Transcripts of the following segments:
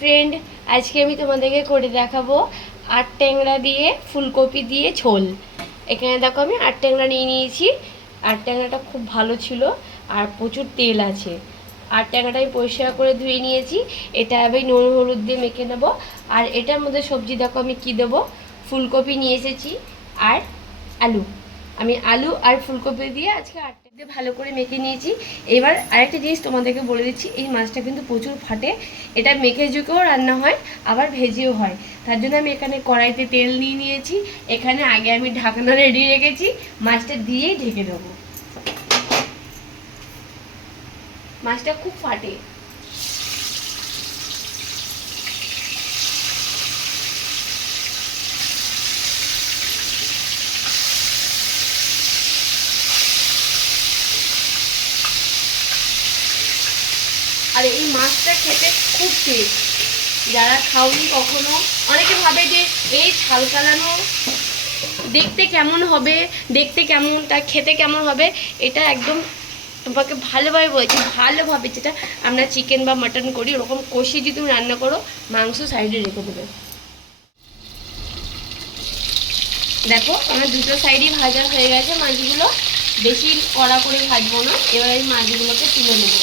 Friend, আজকে আমি তোমাদেরকে করে দেখাবো আট ট্যাংরা দিয়ে ফুলকপি দিয়ে ঝোল। এখানে দেখো আমি আট ট্যাংরা নিয়ে নিয়েছি। আট ট্যাংরাটা খুব ভালো ছিল আর প্রচুর তেল আছে। আট ট্যাংরাটা আমি পরিষ্কার করে ধুয়ে নিয়েছি। এটা আমি নুন হলুদ দিয়ে মেখে নেবো। আর এটার মধ্যে সবজি দেখো আমি কী দেবো, ফুলকপি নিয়ে এসেছি আর আলু। আমি আলু আর ফুলকপি দিয়ে আজকে আটটা দিয়ে ভালো করে মেখে নিয়েছি। এবার আরেকটা জিনিস তোমাদেরকে বলে দিচ্ছি, এই মাছটা কিন্তু প্রচুর ফাটে। এটা মেখে ঝুঁকেও রান্না হয়, আবার ভেজেও হয়। তার জন্য আমি এখানে কড়াইতে তেল নিয়ে নিয়েছি। এখানে আগে আমি ঢাকনা রেডি রেখেছি, মাছটা দিয়েই ঢেকে দেবো। মাছটা খুব ফাটে। আর এই মাছটা খেতে খুব টেস্ট। যারা খাওনি কখনো, অনেকে ভাবে যে এই ছাল কালানো দেখতে কেমন হবে, দেখতে কেমনটা খেতে কেমন হবে, এটা একদম তোমাকে ভালোভাবে বলছি, ভালোভাবে যেটা আমরা চিকেন বা মাটন করি ওরকম কষিয়ে যদি তুমি রান্না করো, মাংস সাইডে রেখে দেবে। দেখো আমার দুটো সাইডই ভাজা হয়ে গেছে মাছগুলো, বেশি কড়া করে ভাজবো না। এবার এই মাছগুলোকে তুলে নেবো।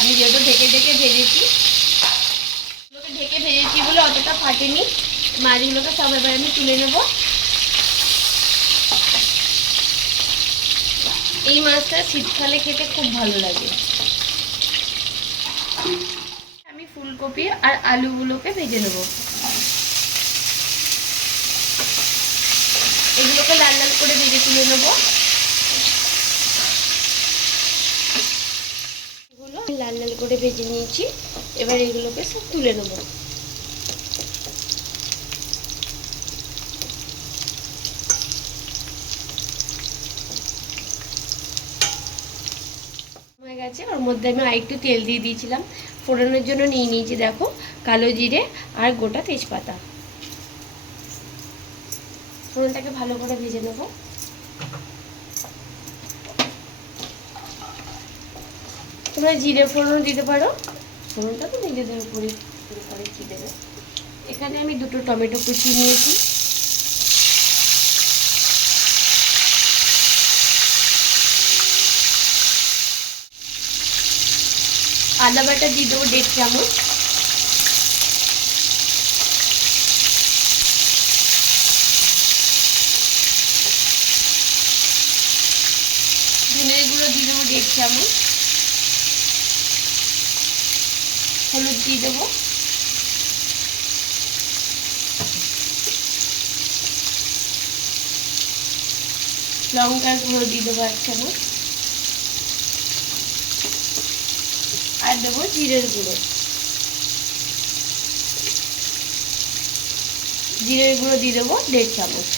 আমি যেহেতু ঢেকে ঢেকে ভেজেছি, ঢেকে ভেজেছি বলে অতটা ফাটেনি। মাছগুলোকে সব এবার আমি তুলে নেবো। এই মাছটা শীতকালে খেতে খুব ভালো লাগে। আমি ফুলকপি আর আলুগুলোকে ভেজে নেবো। এগুলোকে লাল লাল করে ভেজে তুলে নেবো। এগুলো লাল লাল করে ভেজে নিয়েছি। এবার এগুলোকে সব তুলে নেবো। হয়ে গেছে। ওর মধ্যে আমি আরেকটু তেল দিয়ে দিয়েছিলাম, ফোড়নের জন্য নিয়ে নিয়েছি দেখো কালো জিরে আর গোটা তেজপাতা। ফোড়নটাকে ভালো করে ভেজে নেব। তোমরা জিরে ফোড়ন দিতে পারো, ফোড়নটা তো নিজেদের উপরে কি দেবে। এখানে আমি দুটো টমেটো কুচি নিয়েছি। আদা বাটা দিয়ে দেবো 1.5 চামচ। ধনের গুঁড়ো দিয়ে দেবো 1.5 চামচ। হলুদ দিয়ে দেবো। লঙ্কার গুঁড়ো দিয়ে দেবো 1 চামচ। আর দেবো জিরের গুঁড়ো। জিরের গুঁড়ো দিয়ে দেবো 1.5 চামচ।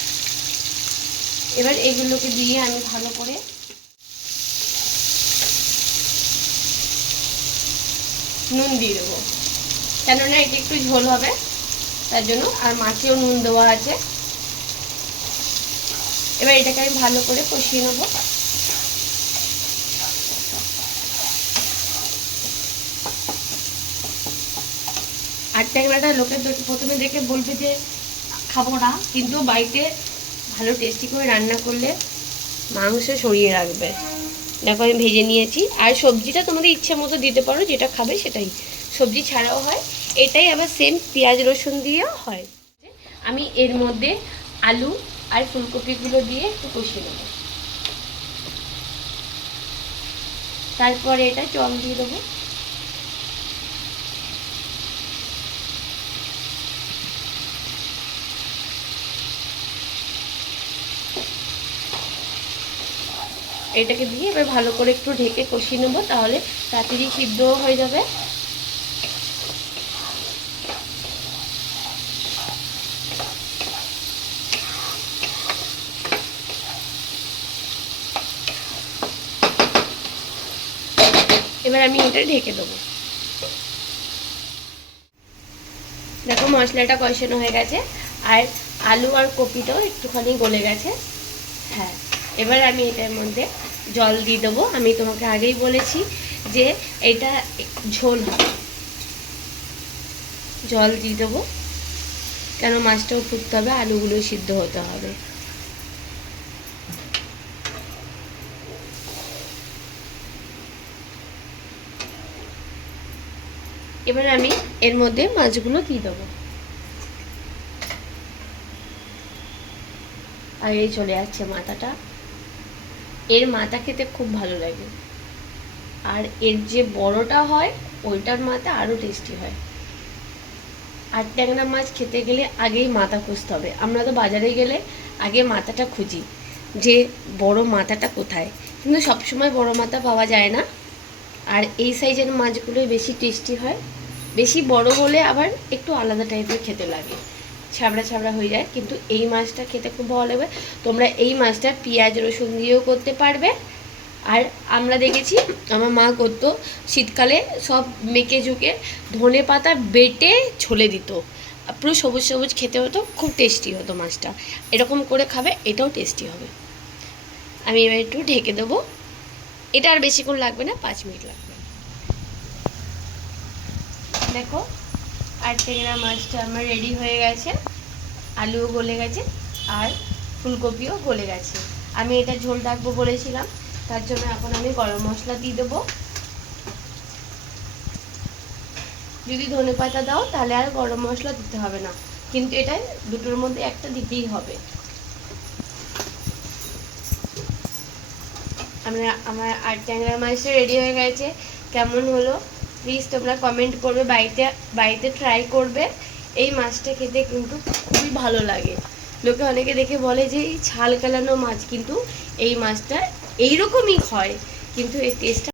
এবার এগুলোকে দিয়ে আমি ভালো করে নুন দিয়ে দেবো, কেননা এটা একটু ঝোল হবে তার জন্য, আর মাছেও নুন দেওয়া আছে। এবার এটাকে আমি ভালো করে কষিয়ে নেবো। আর ট্যাংরাটা লোকের প্রথমে দেখে বলবে যে খাবো না, কিন্তু বাড়িতে ভালো টেস্টি করে রান্না করলে মাংস সরিয়ে রাখবে। দেখো আমি ভেজে নিয়েছি। আর সবজিটা তোমাদের ইচ্ছে মতো দিতে পারো, যেটা খাবে সেটাই। সবজি ছাড়াও হয়, এটাই আবার সেম পেঁয়াজ রসুন দিয়েও হয়। আমি এর মধ্যে আলু আর ফুলকপিগুলো দিয়ে একটু কষিয়ে নেব। তারপরে এটা জল দিয়ে দেবো। এটাকে দিয়ে এবার ভালো করে একটু ঢেকে কষিয়ে নেবো, তাহলে তাড়াতাড়ি সিদ্ধ হয়ে যাবে। এবার আমি এটা ঢেকে দেবো। দেখো মশলাটা কষানো হয়ে গেছে, আর আলু আর কপিটাও একটুখানি গলে গেছে। হ্যাঁ, এবার আমি এটার মধ্যে জল দিয়ে দেবো। আমি তোমাকে আগেই বলেছি যে এটা ঝোল হবে, জল দিয়ে দেবো, কেন মাছটাও ফুটতে হবে, আলুগুলো সিদ্ধ হতে হবে। এবার আমি এর মধ্যে মাছগুলো দিয়ে দেবো। আর এই চলে যাচ্ছে মাথাটা। এর মাথা খেতে খুব ভালো লাগে, আর এর যে বড়টা হয় ওইটার মাথা আরও টেস্টি হয়। আর ট্যাংরা মাছ খেতে গেলে আগেই মাথা খুঁজতে হবে। আমরা তো বাজারে গেলে আগে মাথাটা খুঁজি যে বড় মাথাটা কোথায়, কিন্তু সবসময় বড় মাথা পাওয়া যায় না। আর এই সাইজের মাছগুলোই বেশি টেস্টি হয়। বেশি বড় হলে আবার একটু আলাদা টাইপের খেতে লাগে, ছাবড়া ছাবড়া হয়ে যায়, কিন্তু এই মাছটা খেতে খুব ভালো লাগবে। তোমরা এই মাছটা পেঁয়াজ রসুন দিয়েও করতে পারবে। আর আমরা দেখেছি আমার মা করতো শীতকালে সব মেখে ঝুঁকে ধনে পাতা বেটে ঝোলে দিত, পুরো সবুজ সবুজ খেতে হতো, খুব টেস্টি হতো মাছটা। এরকম করে খাবে, এটাও টেস্টি হবে। আমি এবার একটু ঢেকে দেবো। এটা আর বেশিক্ষণ লাগবে না, 5 মিনিট লাগবে। দেখো আর ট্যাংরা মাছটা আমার রেডি হয়ে গেছে, আলুও গলে গেছে আর ফুলকপিও গলে গেছে। আমি এটা ঝোল রাখবো বলেছিলাম, তার জন্য এখন আমি গরম মশলা দিয়ে দেবো। যদি ধনেপাতা দাও তাহলে আর গরম মশলা দিতে হবে না, কিন্তু এটা দুটোর মধ্যে একটা দিতেই হবে। আমার আর ট্যাংরা মাছটা রেডি হয়ে গেছে। কেমন হলো প্লিজ তোমরা কমেন্ট করবে, বাড়িতে ট্রাই করবে। এই মাছটা খেতে কিন্তু খুবই ভালো লাগে। লোকে অনেকে দেখে বলে যে এই ছাল কালানো মাছ, কিন্তু এই মাছটা এইরকমই হয়, কিন্তু এর টেস্টটা